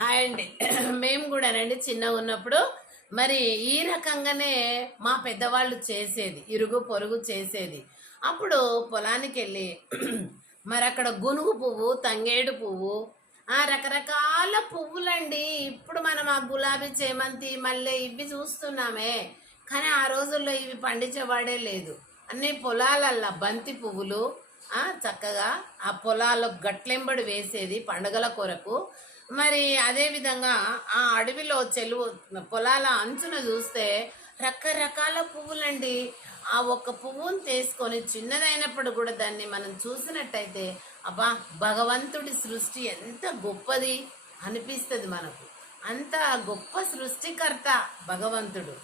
Hi అండి. మేము కూడానండి చిన్నగా ఉన్నప్పుడు మరి ఈ రకంగానే మా పెద్దవాళ్ళు చేసేది, ఇరుగు పొరుగు చేసేది. అప్పుడు పొలానికి వెళ్ళి మరి అక్కడ గునుగు పువ్వు, తంగేడు పువ్వు, రకరకాల పువ్వులండి. ఇప్పుడు మనం ఆ గులాబీ, చేమంతి, మల్లె ఇవి చూస్తున్నామే, కానీ ఆ రోజుల్లో ఇవి పండించేవాడే లేదు. అన్ని పొలాలల్లా బంతి పువ్వులు, చక్కగా ఆ పొలాల్లో గట్లెంబడి వేసేది పండుగల కొరకు. మరి అదే విధంగా ఆ అడవిలో చెలువు పొలాల అంచున చూస్తే రకరకాల పువ్వులండి. ఆ ఒక్క పువ్వును తీసుకొని చిన్నదైనప్పుడు కూడా దాన్ని మనం చూసినట్టయితే అబ్బా, భగవంతుడి సృష్టి ఎంత గొప్పది అనిపిస్తుంది మనకు. అంత గొప్ప సృష్టికర్త భగవంతుడు.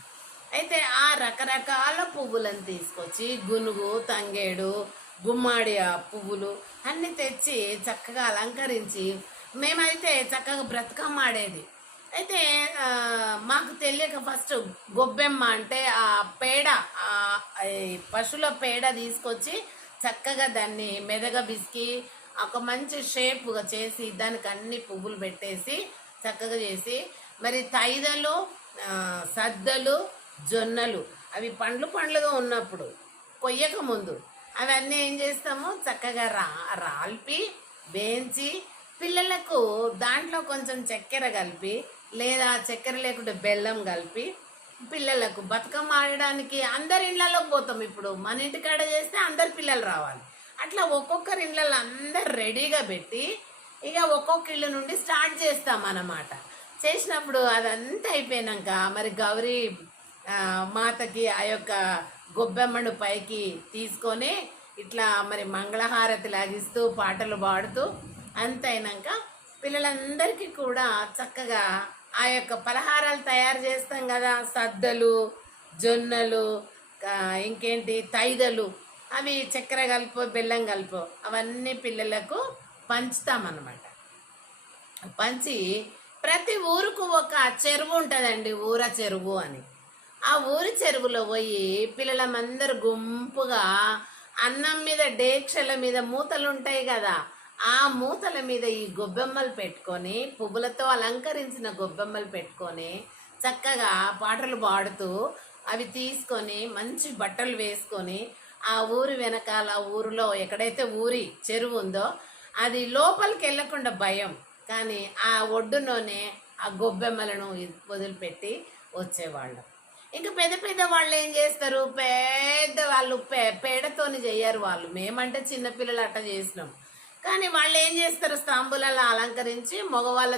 అయితే ఆ రకరకాల పువ్వులను తీసుకొచ్చి గునుగు, తంగేడు, గుమ్మాడి ఆ పువ్వులు అన్నీ తెచ్చి చక్కగా అలంకరించి మేమైతే చక్కగా బ్రతుకమ్మ ఆడేది. అయితే మాకు తెలియక ఫస్ట్ గొబ్బెమ్మ అంటే ఆ పేడ, ఈ పశువుల పేడ తీసుకొచ్చి చక్కగా దాన్ని మెదగ బిసికి ఒక మంచి షేప్గా చేసి దానికి అన్ని పువ్వులు పెట్టేసి చక్కగా చేసి, మరి తైదలు, సద్దలు, జొన్నలు అవి పండ్లుగా ఉన్నప్పుడు కొయ్యక ముందు అవన్నీ ఏం చేస్తాము, చక్కగా రాల్పి వేయించి పిల్లలకు దాంట్లో కొంచెం చక్కెర కలిపి, లేదా చక్కెర లేకుంటే బెల్లం కలిపి పిల్లలకు బతుకమ్మ ఆడడానికి అందరి ఇళ్ళలోకి పోతాం. ఇప్పుడు మన ఇంటికాడ చేస్తే అందరు పిల్లలు రావాలి. అట్లా ఒక్కొక్కరి ఇళ్ళలో అందరు రెడీగా పెట్టి ఇక ఒక్కొక్క ఇల్లు నుండి స్టార్ట్ చేస్తాం అన్నమాట. చేసినప్పుడు అదంతా అయిపోయినాక మరి గౌరీ మాతకి ఆ యొక్క గొబ్బెమ్మను పైకి తీసుకొని ఇట్లా మరి మంగళహారతి లాగిస్తూ పాటలు పాడుతూ అంతైనాక పిల్లలందరికీ కూడా చక్కగా ఆ యొక్క పలహారాలు తయారు చేస్తాం కదా, సద్దలు, జొన్నలు, ఇంకేంటి తైదలు, అవి చక్కెర కలిపో బెల్లం కలిపో అవన్నీ పిల్లలకు పంచుతామన్నమాట. పంచి ప్రతి ఊరుకు ఒక చెరువు ఉంటుందండి, ఊర చెరువు అని. ఆ ఊరి చెరువులో పోయి పిల్లలమందరూ గుంపుగా అన్నం మీద డేక్షల మీద మూతలు ఉంటాయి కదా, ఆ మూతల మీద ఈ గొబ్బెమ్మలు పెట్టుకొని, పువ్వులతో అలంకరించిన గొబ్బెమ్మలు పెట్టుకొని చక్కగా పాటలు పాడుతూ అవి తీసుకొని మంచి బట్టలు వేసుకొని ఆ ఊరి వెనకాల ఊరిలో ఎక్కడైతే ఊరి చెరువు ఉందో అది లోపలికి వెళ్ళకుండా భయం, కానీ ఆ ఒడ్డులోనే ఆ గొబ్బెమ్మలను వదిలిపెట్టి వచ్చేవాళ్ళం. ఇంకా పెద్ద పెద్ద వాళ్ళు ఏం చేస్తారు, పెద్ద వాళ్ళు పేడతోని చెయ్యరు వాళ్ళు. మేమంటే చిన్నపిల్లలు అట్ట చేసినాం, కానీ వాళ్ళు ఏం చేస్తారు, స్తంభులలో అలంకరించి మగవాళ్ళ